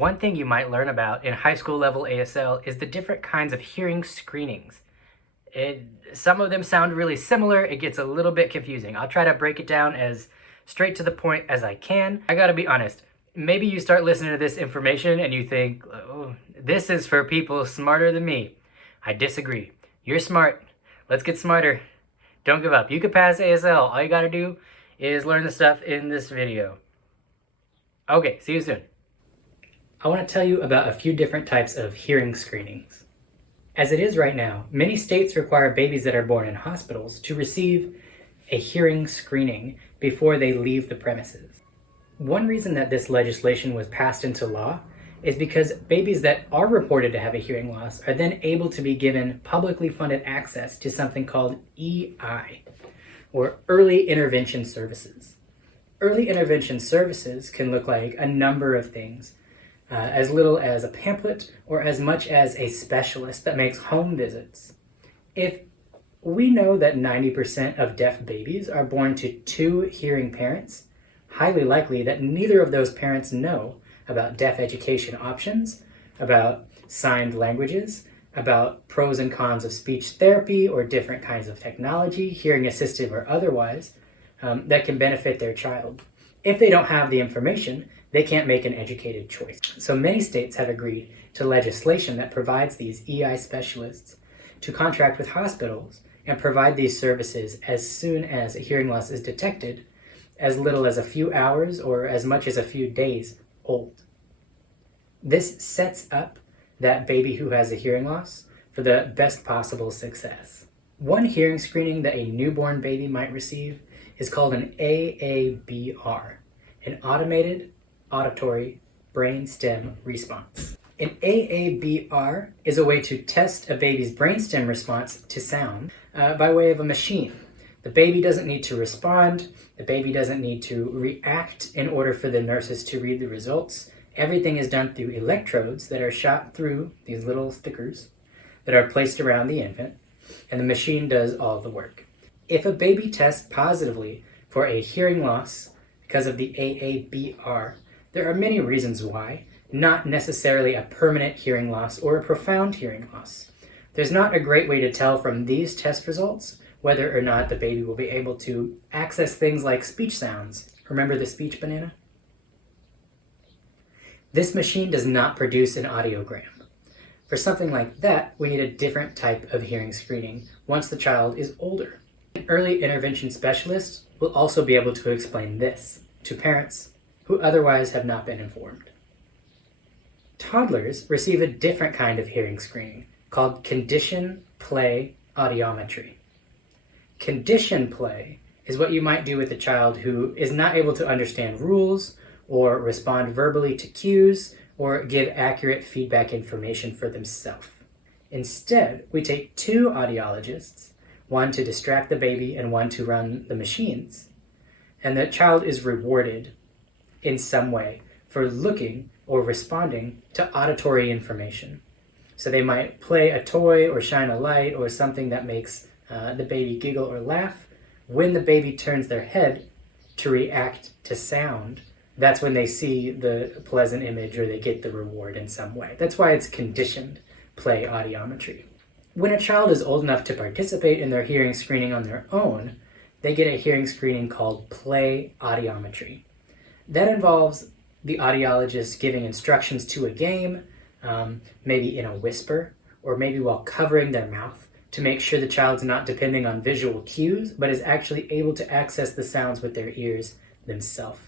One thing you might learn about in high school level ASL is the different kinds of hearing screenings. Some of them sound really similar. It gets a little bit confusing. I'll try to break it down as straight to the point as I can. I gotta be honest, maybe you start listening to this information and you think, oh, this is for people smarter than me. I disagree. You're smart. Let's get smarter. Don't give up. You can pass ASL. All you gotta do is learn the stuff in this video. Okay, see you soon. I want to tell you about a few different types of hearing screenings. As it is right now, many states require babies that are born in hospitals to receive a hearing screening before they leave the premises. One reason that this legislation was passed into law is because babies that are reported to have a hearing loss are then able to be given publicly funded access to something called EI, or Early Intervention Services. Early intervention services can look like a number of things, as little as a pamphlet or as much as a specialist that makes home visits. If we know that 90% of deaf babies are born to 2 hearing parents, highly likely that neither of those parents know about deaf education options, about signed languages, about pros and cons of speech therapy or different kinds of technology, hearing assisted or otherwise, that can benefit their child. If they don't have the information, they can't make an educated choice. So many states have agreed to legislation that provides these EI specialists to contract with hospitals and provide these services as soon as a hearing loss is detected, as little as a few hours or as much as a few days old. This sets up that baby who has a hearing loss for the best possible success. One hearing screening that a newborn baby might receive is called an AABR, an automated auditory brainstem response. An AABR is a way to test a baby's brainstem response to sound by way of a machine. The baby doesn't need to respond. The baby doesn't need to react in order for the nurses to read the results. Everything is done through electrodes that are shot through these little stickers that are placed around the infant, and the machine does all the work. If a baby tests positively for a hearing loss because of the AABR, there are many reasons why, not necessarily a permanent hearing loss or a profound hearing loss. There's not a great way to tell from these test results whether or not the baby will be able to access things like speech sounds. Remember the speech banana? This machine does not produce an audiogram. For something like that, we need a different type of hearing screening once the child is older. An early intervention specialist will also be able to explain this to parents who otherwise have not been informed. Toddlers receive a different kind of hearing screening called condition play audiometry. Condition play is what you might do with a child who is not able to understand rules or respond verbally to cues or give accurate feedback information for themselves. Instead, we take 2 audiologists, one to distract the baby and one to run the machines, and the child is rewarded in some way for looking or responding to auditory information. So they might play a toy or shine a light or something that makes the baby giggle or laugh. When the baby turns their head to react to sound, that's when they see the pleasant image or they get the reward in some way. That's why it's conditioned play audiometry. When a child is old enough to participate in their hearing screening on their own, they get a hearing screening called play audiometry. That involves the audiologist giving instructions to a game, maybe in a whisper, or maybe while covering their mouth to make sure the child's not depending on visual cues, but is actually able to access the sounds with their ears themselves.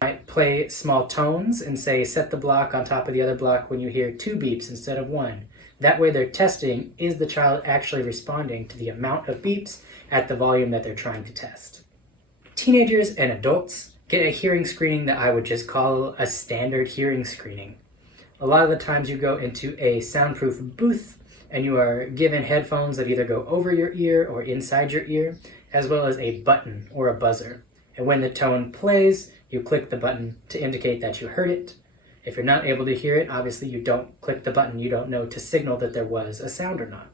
I play small tones and say, set the block on top of the other block when you hear 2 beeps instead of 1. That way they're testing, is the child actually responding to the amount of beeps at the volume that they're trying to test. Teenagers and adults get a hearing screening that I would just call a standard hearing screening. A lot of the times you go into a soundproof booth and you are given headphones that either go over your ear or inside your ear, as well as a button or a buzzer. And when the tone plays, you click the button to indicate that you heard it. If you're not able to hear it, obviously you don't click the button. You don't know to signal that there was a sound or not.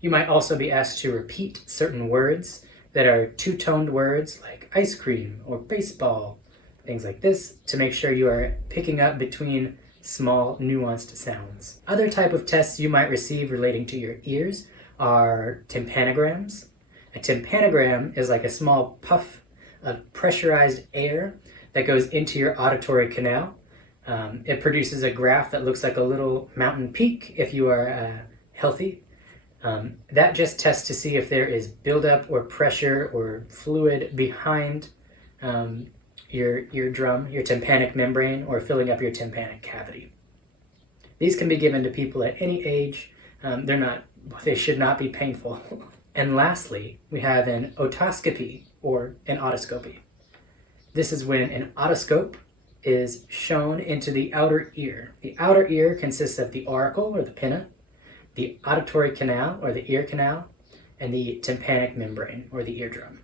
You might also be asked to repeat certain words that are 2-toned words like ice cream or baseball, things like this, to make sure you are picking up between small, nuanced sounds. Other type of tests you might receive relating to your ears are tympanograms. A tympanogram is like a small puff of pressurized air that goes into your auditory canal. It produces a graph that looks like a little mountain peak if you are healthy. That just tests to see if there is buildup or pressure or fluid behind your eardrum, your tympanic membrane, or filling up your tympanic cavity. These can be given to people at any age. They should not be painful. And lastly, we have an otoscopy or an otoscopy. This is when an otoscope is shown into the outer ear. The outer ear consists of the auricle or the pinna, the auditory canal or the ear canal, and the tympanic membrane or the eardrum.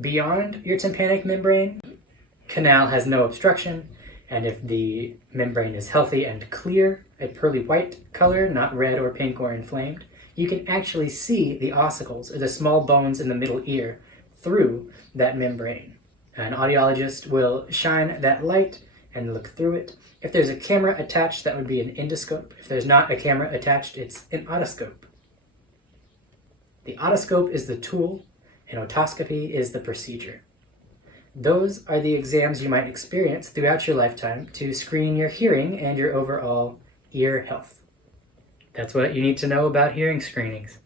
Beyond your tympanic membrane, canal has no obstruction, and if the membrane is healthy and clear, a pearly white color, not red or pink or inflamed, you can actually see the ossicles, or the small bones in the middle ear, through that membrane. An audiologist will shine that light and look through it. If there's a camera attached, that would be an endoscope. If there's not a camera attached, it's an otoscope. The otoscope is the tool, and otoscopy is the procedure. Those are the exams you might experience throughout your lifetime to screen your hearing and your overall ear health. That's what you need to know about hearing screenings.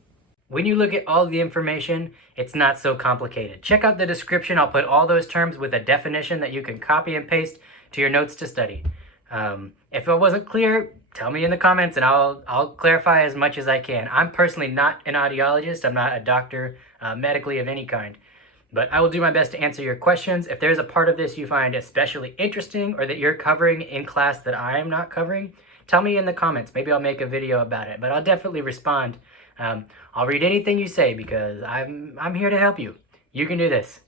When you look at all the information, it's not so complicated. Check out the description. I'll put all those terms with a definition that you can copy and paste to your notes to study. If it wasn't clear, tell me in the comments and I'll clarify as much as I can. I'm personally not an audiologist. I'm not a doctor medically of any kind. But I will do my best to answer your questions. If there's a part of this you find especially interesting or that you're covering in class that I am not covering, tell me in the comments. Maybe I'll make a video about it, but I'll definitely respond. I'll read anything you say because I'm here to help you. You can do this.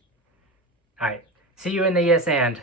All right. See you in the yes and.